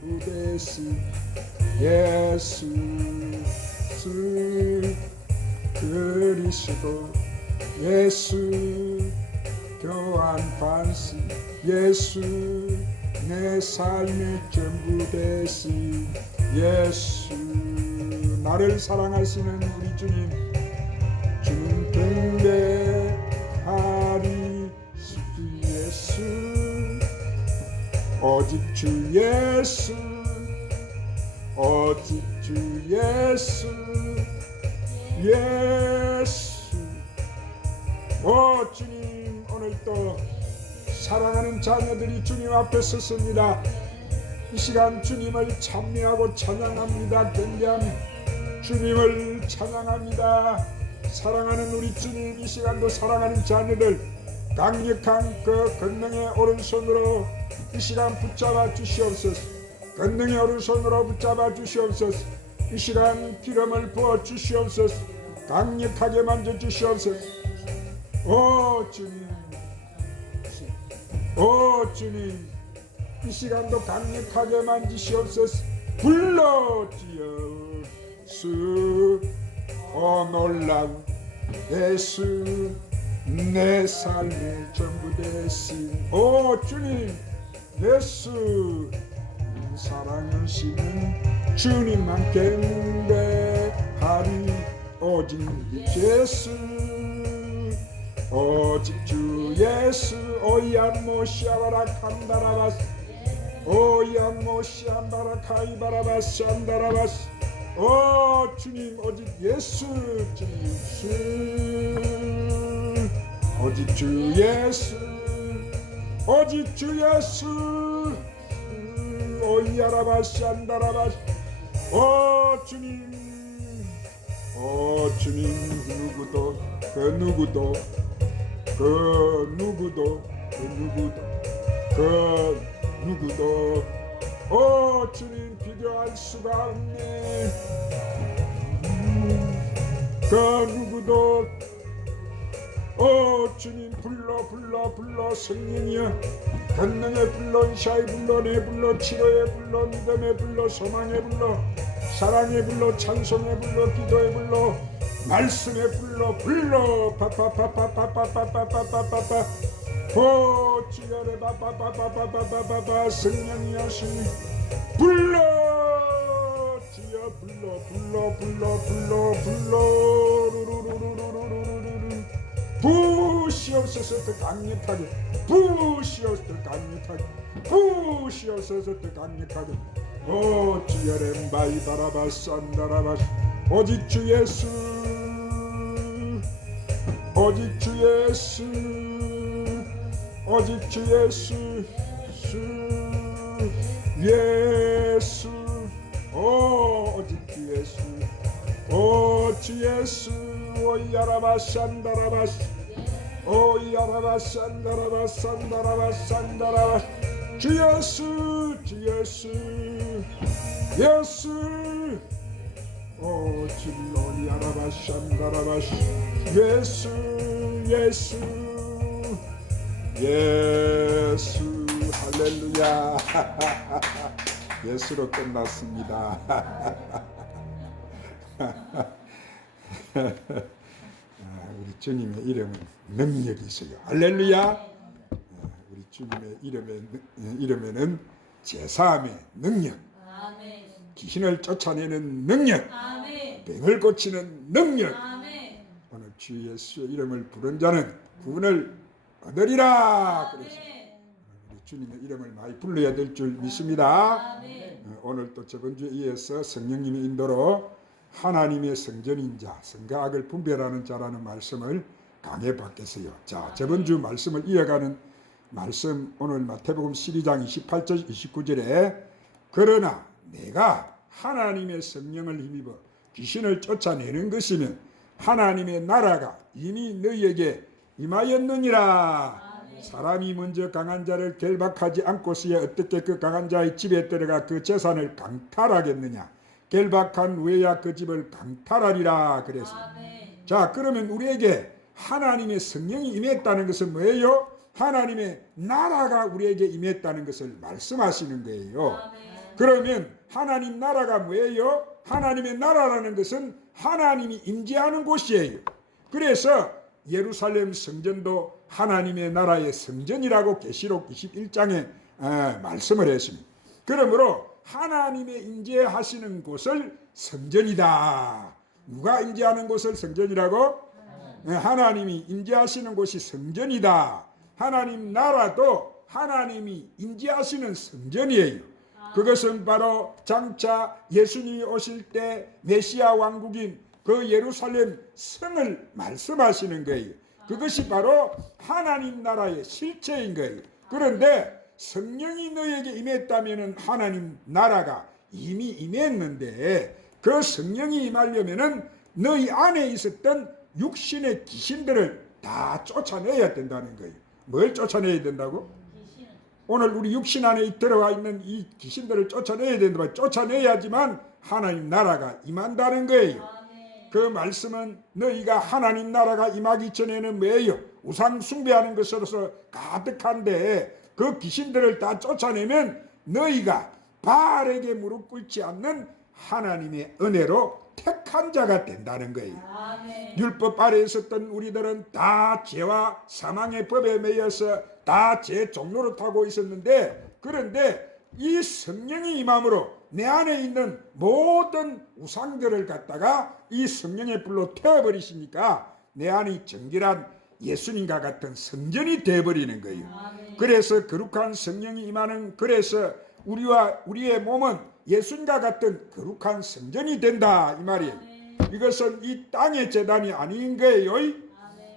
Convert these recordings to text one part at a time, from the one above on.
전부 되신 예수 그리스도 예수 교환 반시 예수 내 삶의 전부 되신 예수 나를 사랑하시는 우리 주님 경배하리 주 예수 오직 주 예수 오직 주 예수 예수 오 주님 오늘도 사랑하는 자녀들이 주님 앞에 섰습니다. 이 시간 주님을 찬미하고 찬양합니다. 경배하며 주님을 찬양합니다. 사랑하는 우리 주님 이 시간도 사랑하는 자녀들 강력한 그 권능의 오른손으로 이 시간 붙잡아 주시옵소서. 권능의 오른손으로 붙잡아 주시옵소서. 이 시간 기름을 부어 주시옵소서. 강력하게 만져 주시옵소서. 오 주님 오 주님 이 시간도 강력하게 만지시옵소서. 불러주여 수 오 놀라운 예수 내 삶의 전부 되신 오 주님 예수 사랑하시는 주님만 경배하리 오직 예수 오직 주 예수 오이안모시아바라 칸다라바스 오이안모시안바라 카이바라바스 안다라바스 오 주님 오직 예수 주 예수 오직 주 예수 오직 주 예수 오이아라바스 안다라바스 오 주님 누구도 오 주님 비교할 수가 없네. 그 누구도 오 주님 불러 성령이여 권능의 불러 은사의 불러 내 불러 치료의 불러 믿음의 불러 소망의 불러 사랑의 불러 찬송의 불러 기도의 불러 말씀의 불러 파파파파파파파파파파파파 오 주여레 파파파파파파파파 성령이여 성령 불러 주여 불러 부시옵소서 더 강력하게 부시옵소서 더 강력하게 오 주여레 마이바라바 산다라바 오직 주 예수 오직 주 예수 오직 주 예수 예수 오직 주 예수 오 주 예수 오이아라바 산다라바 오이아라바 산다라바 산다라바 산다라바 주 예수 예수 오 진로리아라바 산다라바 예수 할렐루야 예수로 끝났습니다. 우리 주님의 이름은 능력이 있어요. 할렐루야. 우리 주님의 이름에는 제사함의 능력, 귀신을 쫓아내는 능력, 병을 고치는 능력. 오늘 주 예수의 이름을 부른 자는 구원을 얻으리라. 그래서 우리 주님의 이름을 많이 불러야 될 줄 믿습니다. 오늘 또 저번 주에 이어서 성령님의 인도로 하나님의 성전인 자, 선과 악을 분별하는 자라는 말씀을 강해 받겠어요. 자, 저번 주 말씀을 이어가는 말씀 오늘 마태복음 12장 28절 29절에 그러나 내가 하나님의 성령을 힘입어 귀신을 쫓아내는 것이면 하나님의 나라가 이미 너희에게 임하였느니라. 사람이 먼저 강한 자를 결박하지 않고서야 어떻게 그 강한 자의 집에 들어가 그 재산을 강탈하겠느냐. 결박한 후에야 그 집을 강탈하리라 그래서. 자, 그러면 우리에게 하나님의 성령이 임했다는 것은 뭐예요? 하나님의 나라가 우리에게 임했다는 것을 말씀하시는 거예요. 그러면 하나님 나라가 뭐예요? 하나님의 나라라는 것은 하나님이 임재하는 곳이에요. 그래서 예루살렘 성전도 하나님의 나라의 성전이라고 계시록 21장에 말씀을 했습니다. 그러므로 하나님의 임재하시는 곳을 성전이다. 누가 임재하는 곳을 성전이라고? 하나님이 임재하시는 곳이 성전이다. 하나님 나라도 하나님이 임재하시는 성전이에요. 그것은 바로 장차 예수님이 오실 때 메시아 왕국인 그 예루살렘 성을 말씀하시는 거예요. 그것이 바로 하나님 나라의 실체인 거예요. 그런데 성령이 너에게 임했다면 하나님 나라가 이미 임했는데 그 성령이 임하려면 너희 안에 있었던 육신의 귀신들을 다 쫓아내야 된다는 거예요. 뭘 쫓아내야 된다고? 오늘 우리 육신 안에 들어와 있는 이 귀신들을 쫓아내야 된다. 쫓아내야지만 하나님 나라가 임한다는 거예요. 그 말씀은 너희가 하나님 나라가 임하기 전에는 뭐예요? 우상 숭배하는 것으로서 가득한데 그 귀신들을 다 쫓아내면 너희가 바알에게 무릎 꿇지 않는 하나님의 은혜로 택한 자가 된다는 거예요. 율법 아래에 있었던 우리들은 다 죄와 사망의 법에 매여서 다 죄 종로를 타고 있었는데, 그런데 이 성령이 임함으로 내 안에 있는 모든 우상들을 갖다가 이 성령의 불로 태워버리시니까 내 안이 정결한 예수님과 같은 성전이 되어버리는 거예요. 그래서 거룩한 성령이 임하는, 그래서 우리의 몸은 예수님과 같은 거룩한 성전이 된다 이 말이에요. 이것은 이 땅의 재단이 아닌 거예요.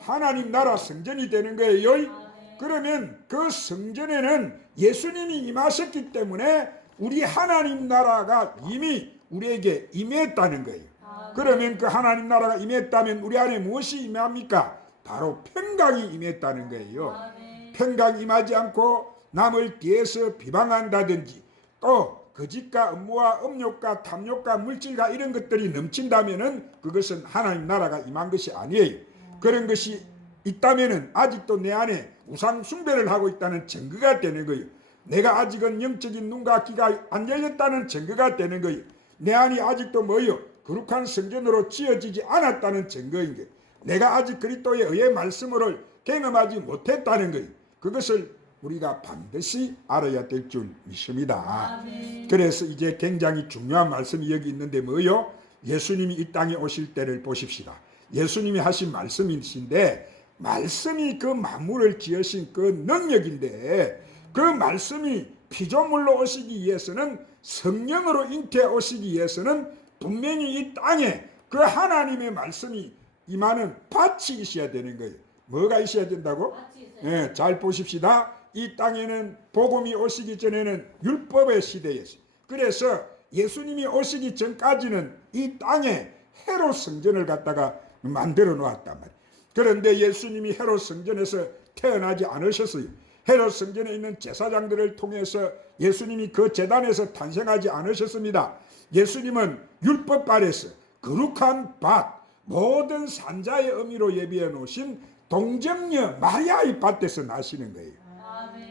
하나님 나라 성전이 되는 거예요. 그러면 그 성전에는 예수님이 임하셨기 때문에 우리 하나님 나라가 이미 우리에게 임했다는 거예요. 그러면 그 하나님 나라가 임했다면 우리 안에 무엇이 임합니까? 바로 평강이 임했다는 거예요. 평강이 임하지 않고 남을 뒤에서 비방한다든지 또 거짓과 음모와 음욕과 탐욕과 물질과 이런 것들이 넘친다면은 그것은 하나님 나라가 임한 것이 아니에요. 그런 것이 있다면은 아직도 내 안에 우상 숭배를 하고 있다는 증거가 되는 거예요. 내가 아직은 영적인 눈과 귀가 안 열렸다는 증거가 되는 거예요. 내 안이 아직도 뭐예요? 거룩한 성전으로 지어지지 않았다는 증거인 거예요. 내가 아직 그리스도의 의의 말씀을 경험하지 못했다는 거예요. 그것을 우리가 반드시 알아야 될 줄 믿습니다. 그래서 이제 굉장히 중요한 말씀이 여기 있는데 뭐요? 예수님이 이 땅에 오실 때를 보십시다. 예수님이 하신 말씀이신데 말씀이 그 만물을 지으신 그 능력인데 그 말씀이 피조물로 오시기 위해서는 성령으로 잉태 오시기 위해서는 분명히 이 땅에 그 하나님의 말씀이 임하는 밭이 있어야 되는 거예요. 뭐가 있어야 된다고? 네, 잘 보십시다. 이 땅에는 복음이 오시기 전에는 율법의 시대였어요. 그래서 예수님이 오시기 전까지는 이 땅에 헤롯 성전을 갖다가 만들어 놓았단 말이에요. 그런데 예수님이 헤롯 성전에서 태어나지 않으셨어요. 헤롯 성전에 있는 제사장들을 통해서 예수님이 그 제단에서 탄생하지 않으셨습니다. 예수님은 율법 아래서 거룩한 밭, 모든 산자의 의미로 예비해 놓으신 동정녀 마리아의 밭에서 나시는 거예요.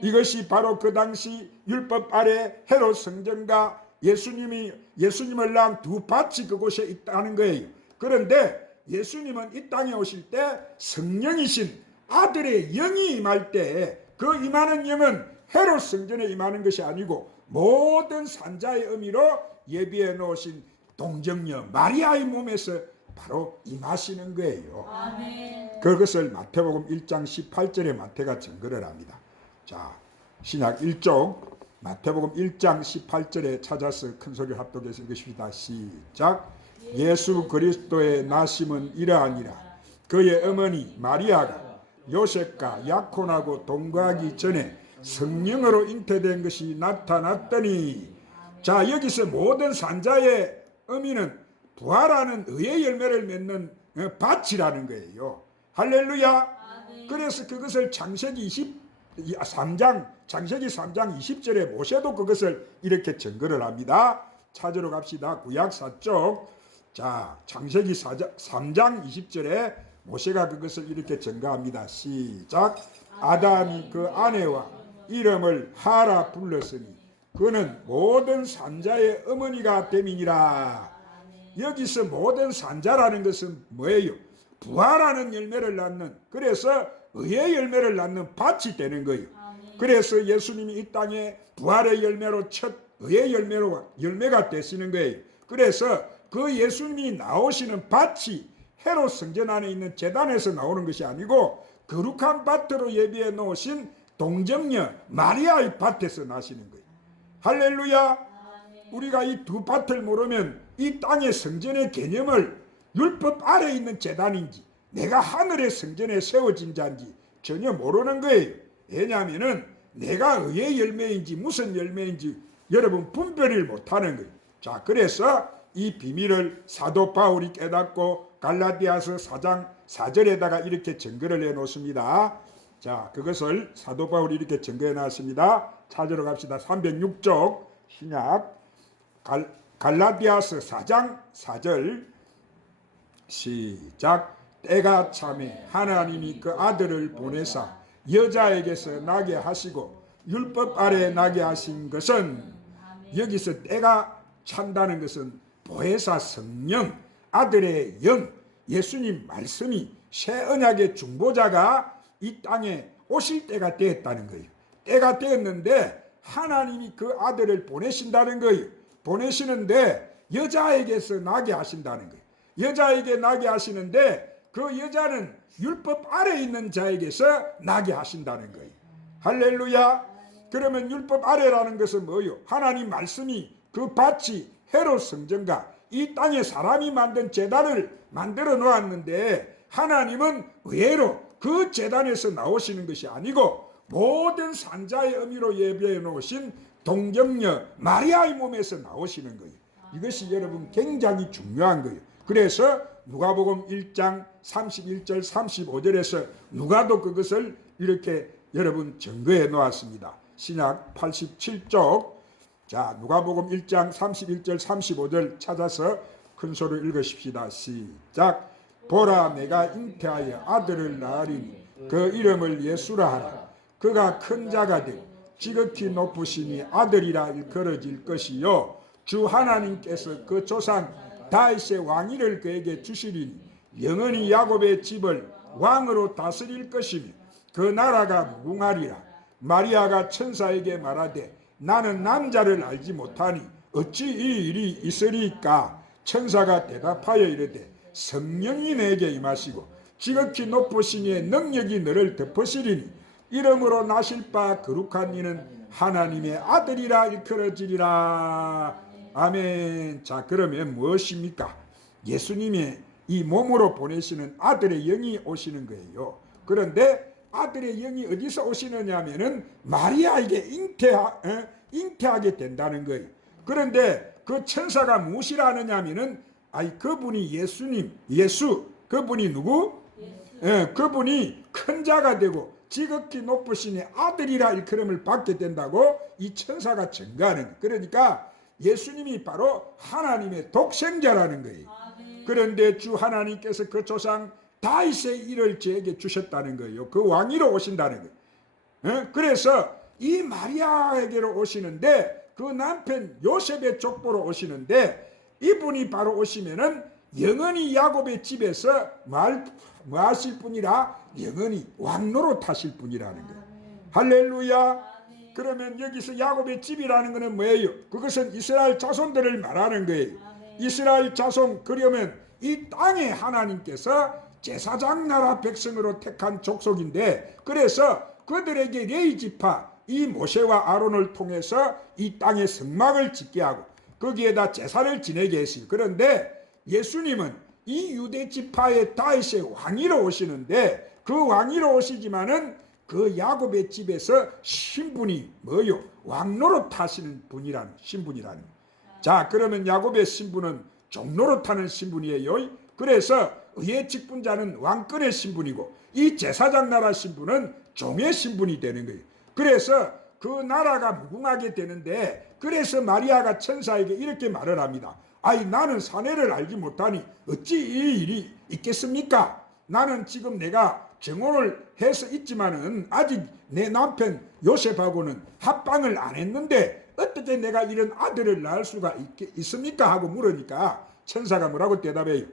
이것이 바로 그 당시 율법 아래 헤롯 성전과 예수님을 낳은 두 밭이 그곳에 있다는 거예요. 그런데 예수님은 이 땅에 오실 때 성령이신 아들의 영이 임할 때 그 임하는 영은 헤롯 성전에 임하는 것이 아니고 모든 산자의 의미로 예비해 놓으신 동정녀 마리아의 몸에서 바로 임하시는 거예요. 아멘. 그것을 마태복음 1장 18절에 마태가 증거를 합니다. 자, 신약 1쪽 마태복음 1장 18절에 찾아서 큰 소리를 합독해서 읽으십니다. 시작. 예수 그리스도의 나심은 이러하니라. 그의 어머니 마리아가 요셉과 약혼하고 동거하기 전에 성령으로 잉태된 것이 나타났더니, 자, 여기서 모든 산자의 의미는 부활하는 의의 열매를 맺는 밭이라는 거예요. 할렐루야. 그래서 그것을 창세기 3장 20절에 모세도 그것을 이렇게 증거를 합니다. 찾으러 갑시다. 구약 4쪽. 자, 창세기 3장 20절에 모세가 그것을 이렇게 증거합니다. 시작. 아담이 그 아내와 이름을 하라 불렀으니 그는 모든 산자의 어머니가 됨이니라. 여기서 모든 산자라는 것은 뭐예요? 부활하는 열매를 낳는, 그래서 의의 열매를 낳는 밭이 되는 거예요. 그래서 예수님이 이 땅에 부활의 열매로 첫 의의 열매가 되시는 거예요. 그래서 그 예수님이 나오시는 밭이 헤롯 성전 안에 있는 제단에서 나오는 것이 아니고 거룩한 밭으로 예비해 놓으신 동정녀 마리아의 밭에서 나시는 거예요. 할렐루야. 우리가 이 두 밭을 모르면 이 땅의 성전의 개념을 율법 아래에 있는 제단인지 내가 하늘의 성전에 세워진 자인지 전혀 모르는 거예요. 왜냐하면 내가 의의 열매인지 무슨 열매인지 여러분 분별을 못하는 거예요. 자, 그래서 이 비밀을 사도 바울이 깨닫고 갈라디아서 4장 4절에다가 이렇게 증거를 해놓습니다. 자, 그것을 사도 바울이 이렇게 증거해 놨습니다. 찾으러 갑시다. 306쪽 신약 갈라디아서 4장 4절 시작. 때가 참에 하나님이 그 아들을 보내사 여자에게서 나게 하시고 율법 아래 나게 하신 것은, 여기서 때가 찬다는 것은 보혜사 성령, 아들의 영, 예수님 말씀이 새 언약의 중보자가 이 땅에 오실 때가 되었다는 거예요. 때가 되었는데 하나님이 그 아들을 보내신다는 거예요. 보내시는데 여자에게서 나게 하신다는 거예요. 여자에게 나게 하시는데 그 여자는 율법 아래에 있는 자에게서 나게 하신다는 거예요. 할렐루야. 그러면 율법 아래라는 것은 뭐예요? 하나님 말씀이 그 밭이 헤롯 성전과 이 땅에 사람이 만든 제단을 만들어 놓았는데 하나님은 의외로 그 제단에서 나오시는 것이 아니고 모든 산자의 의미로 예비해 놓으신 동정녀 마리아의 몸에서 나오시는 거예요. 이것이 여러분 굉장히 중요한 거예요. 그래서 누가복음 1장 31절 35절에서 누가도 그것을 이렇게 여러분 증거해 놓았습니다. 신약 87쪽 자 누가복음 1장 31절 35절 찾아서 큰 소리로 읽으십시다. 시작. 보라 내가 잉태하여 아들을 낳으리니 그 이름을 예수라 하라. 그가 큰 자가 되고 지극히 높으시니 아들이라 일컬어질 것이요 주 하나님께서 그 조상 다윗의 왕위를 그에게 주시리니 영원히 야곱의 집을 왕으로 다스릴 것이며 그 나라가 무궁하리라. 마리아가 천사에게 말하되 나는 남자를 알지 못하니 어찌 이 일이 있으리까. 천사가 대답하여 이르되 성령이 내게 임하시고 지극히 높으신 이의 능력이 너를 덮으시리니 이름으로 나실 바 거룩한 이는 하나님의 아들이라 일컬어지리라. 아멘. 자 그러면 무엇입니까? 예수님의 이 몸으로 보내시는 아들의 영이 오시는 거예요. 그런데 아들의 영이 어디서 오시느냐 하면은 마리아에게 잉태하게 된다는 거예요. 그런데 그 천사가 무엇이라 하느냐 하면은 그분이 예수 그분이 누구? 그분이 큰 자가 되고 지극히 높으신 아들이라 일컬음을 받게 된다고 이 천사가 증거하는 거예요. 그러니까 예수님이 바로 하나님의 독생자라는 거예요. 그런데 주 하나님께서 그 조상 다윗의 일을 저에게 주셨다는 거예요. 그 왕위로 오신다는 거예요. 그래서 이 마리아에게로 오시는데 그 남편 요셉의 족보로 오시는데 이분이 바로 오시면은 영원히 야곱의 집에서 뭐 하실 분이라 영원히 왕노로 타실 분이라는 거예요. 할렐루야. 그러면 여기서 야곱의 집이라는 것은 뭐예요? 그것은 이스라엘 자손들을 말하는 거예요. 이스라엘 자손, 그러면 이 땅에 하나님께서 제사장 나라 백성으로 택한 족속인데 그래서 그들에게 레위 지파 이 모세와 아론을 통해서 이 땅에 성막을 짓게 하고 거기에다 제사를 지내게 했어요. 그런데 예수님은 이 유대 지파의 다윗의 왕위로 오시는데 그 왕위로 오시지만은 그 야곱의 집에서 신분이 뭐요? 왕노로 타시는 분이라는 신분이라는. 자 그러면 야곱의 신분은 종노로 타는 신분이에요. 그래서 의의 직분자는 왕권의 신분이고 이 제사장 나라 신분은 종의 신분이 되는 거예요. 그래서 그 나라가 무궁하게 되는데 그래서 마리아가 천사에게 이렇게 말을 합니다. 나는 사내를 알지 못하니 어찌 이 일이 있겠습니까? 나는 지금 내가 정혼을 해서 있지만은 아직 내 남편 요셉하고는 합방을 안 했는데 어떻게 내가 이런 아들을 낳을 수가 있습니까? 하고 물으니까 천사가 뭐라고 대답해요?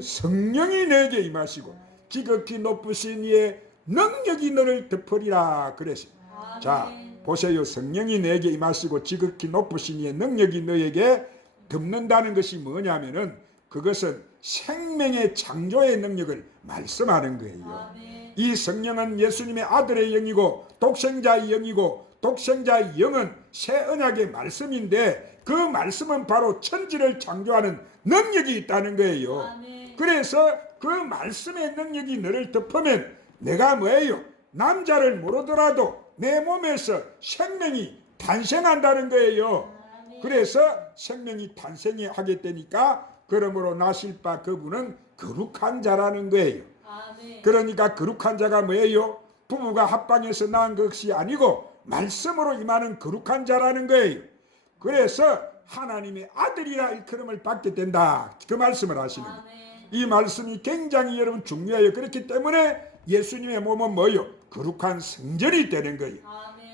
성령이 내게 임하시고 지극히 높으신 이의 능력이 너를 덮으리라 그랬습니다. 자, 보세요. 성령이 내게 임하시고 지극히 높으신 이의 능력이 너에게 덮는다는 것이 뭐냐면은 그것은 생명의 창조의 능력을 말씀하는 거예요. 이 성령은 예수님의 아들의 영이고 독생자의 영이고 독생자의 영은 새 언약의 말씀인데 그 말씀은 바로 천지를 창조하는 능력이 있다는 거예요. 그래서 그 말씀의 능력이 너를 덮으면 내가 뭐예요? 남자를 모르더라도 내 몸에서 생명이 탄생한다는 거예요. 그래서 생명이 탄생하게 되니까 그러므로 나실 바 그분은 거룩한 자라는 거예요. 그러니까 거룩한 자가 뭐예요? 부부가 합방해서 낳은 것이 아니고 말씀으로 임하는 거룩한 자라는 거예요. 그래서 하나님의 아들이라 일컬음을 받게 된다. 그 말씀을 하시는 거예요. 이 말씀이 굉장히 여러분 중요해요. 그렇기 때문에 예수님의 몸은 뭐예요? 거룩한 성전이 되는 거예요.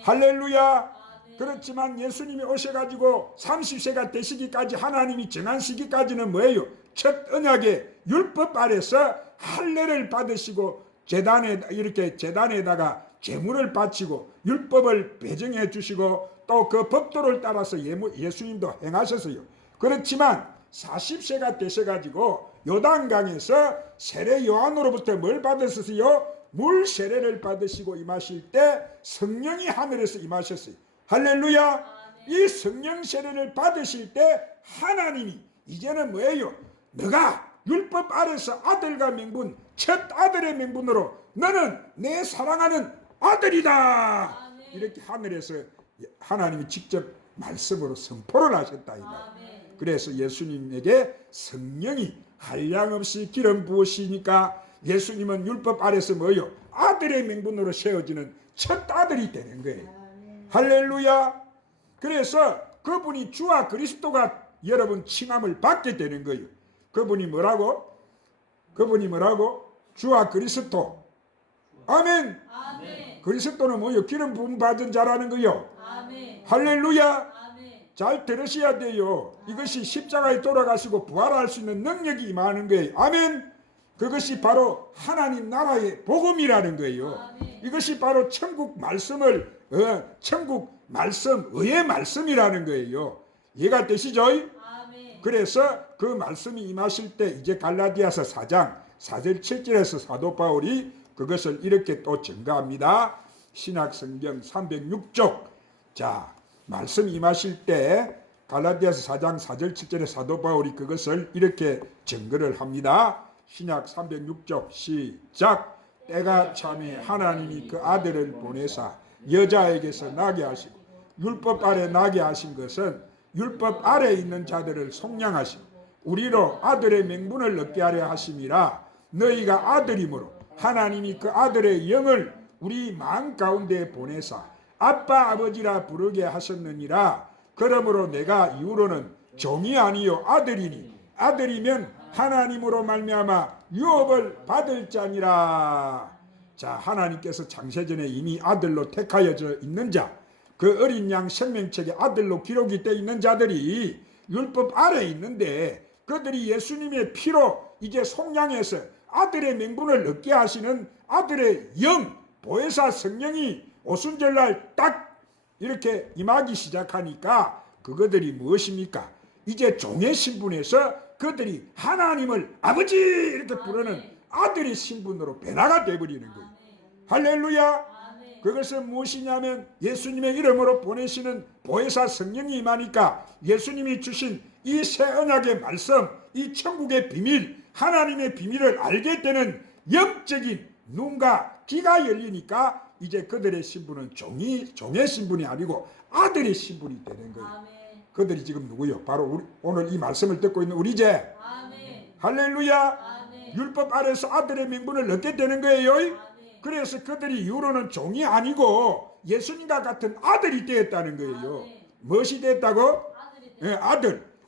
할렐루야. 그렇지만 예수님이 오셔가지고 30세가 되시기까지 하나님이 정한 시기까지는 뭐예요? 첫 언약의 율법 아래서 할례를 받으시고 제단에다가 제물을 바치고 율법을 배정해 주시고 또 그 법도를 따라서 예수님도 행하셨어요. 그렇지만 40세가 되셔가지고 요단강에서 세례 요한으로부터 뭘 받으셨어요? 물 세례를 받으시고 임하실 때 성령이 하늘에서 임하셨어요. 할렐루야. 이 성령 세례를 받으실 때 하나님이 이제는 뭐예요? 너가 율법 아래서 아들과 명분, 첫 아들의 명분으로 너는 내 사랑하는 아들이다. 이렇게 하늘에서 하나님이 직접 말씀으로 선포를 하셨다 이 말. 그래서 예수님에게 성령이 한량없이 기름 부으시니까 예수님은 율법 아래서 뭐예요? 아들의 명분으로 세워지는 첫 아들이 되는 거예요. 할렐루야. 그래서 그분이 주와 그리스도가 여러분 칭함을 받게 되는 거예요. 그분이 뭐라고? 주와 그리스도. 아멘. 그리스도는 뭐요? 기름 부음 받은 자라는 거요. 할렐루야. 잘 들으셔야 돼요. 이것이 십자가에 돌아가시고 부활할 수 있는 능력이 임하는 거예요. 아멘. 그것이 바로 하나님 나라의 복음이라는 거예요. 이것이 바로 천국 말씀을 천국 말씀, 의의 말씀이라는 거예요. 이해가 되시죠? 그래서 그 말씀이 임하실 때 이제 갈라디아서 4장 4절 7절에서 사도 바울이 그것을 이렇게 또 증가합니다. 신약성경 306쪽. 자, 말씀 임하실 때 갈라디아서 4장 4절 7절에 사도 바울이 그것을 이렇게 증거를 합니다. 신약 306쪽 시작. 때가 참에 하나님이 그 아들을 보내사 여자에게서 나게 하시고 율법 아래 나게 하신 것은 율법 아래 있는 자들을 속량하시고 우리로 아들의 명분을 얻게 하려 하심이라. 너희가 아들이므로 하나님이 그 아들의 영을 우리 마음 가운데 보내사 아빠 아버지라 부르게 하셨느니라. 그러므로 내가 이후로는 종이 아니요 아들이니 아들이면 하나님으로 말미암아 유업을 받을 자니라. 자, 하나님께서 창세전에 이미 아들로 택하여져 있는 자, 그 어린 양 생명책에 아들로 기록이 되어 있는 자들이 율법 아래에 있는데 그들이 예수님의 피로 이제 속량해서 아들의 명분을 얻게 하시는 아들의 영, 보혜사 성령이 오순절날 딱 이렇게 임하기 시작하니까 그것들이 무엇입니까? 이제 종의 신분에서 그들이 하나님을 아버지 이렇게 부르는 아들의 신분으로 변화가 되어버리는 거예요. 할렐루야. 그것은 무엇이냐면 예수님의 이름으로 보내시는 보혜사 성령이 임하니까 예수님이 주신 이 새 언약의 말씀, 이 천국의 비밀, 하나님의 비밀을 알게 되는 영적인 눈과 귀가 열리니까 이제 그들의 신분은 종의 신분이 아니고 아들의 신분이 되는 거예요. 그들이 지금 누구요? 바로 오늘 이 말씀을 듣고 있는 우리제. 할렐루야. 율법 아래서 아들의 명분을 얻게 되는 거예요. 그래서 그들이 이후로는 종이 아니고 예수님과 같은 아들이 되었다는 거예요. 무엇이 됐다고?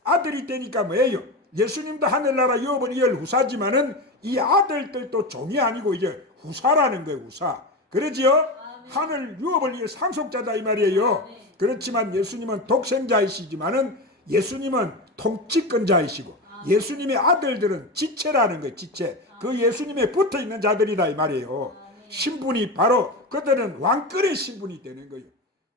아들이 되니까 뭐예요? 예수님도 하늘나라 유업을 이을 후사지만은 이 아들들도 종이 아니고 이제 후사라는 거예요. 후사. 그러지요? 하늘 유업을 이을 상속자다 이 말이에요. 그렇지만 예수님은 독생자이시지만은 예수님은 통치권자이시고 예수님의 아들들은 지체라는 거예요. 지체. 그 예수님에 붙어 있는 자들이다 이 말이에요. 신분이 바로 그들은 왕권의 신분이 되는 거예요.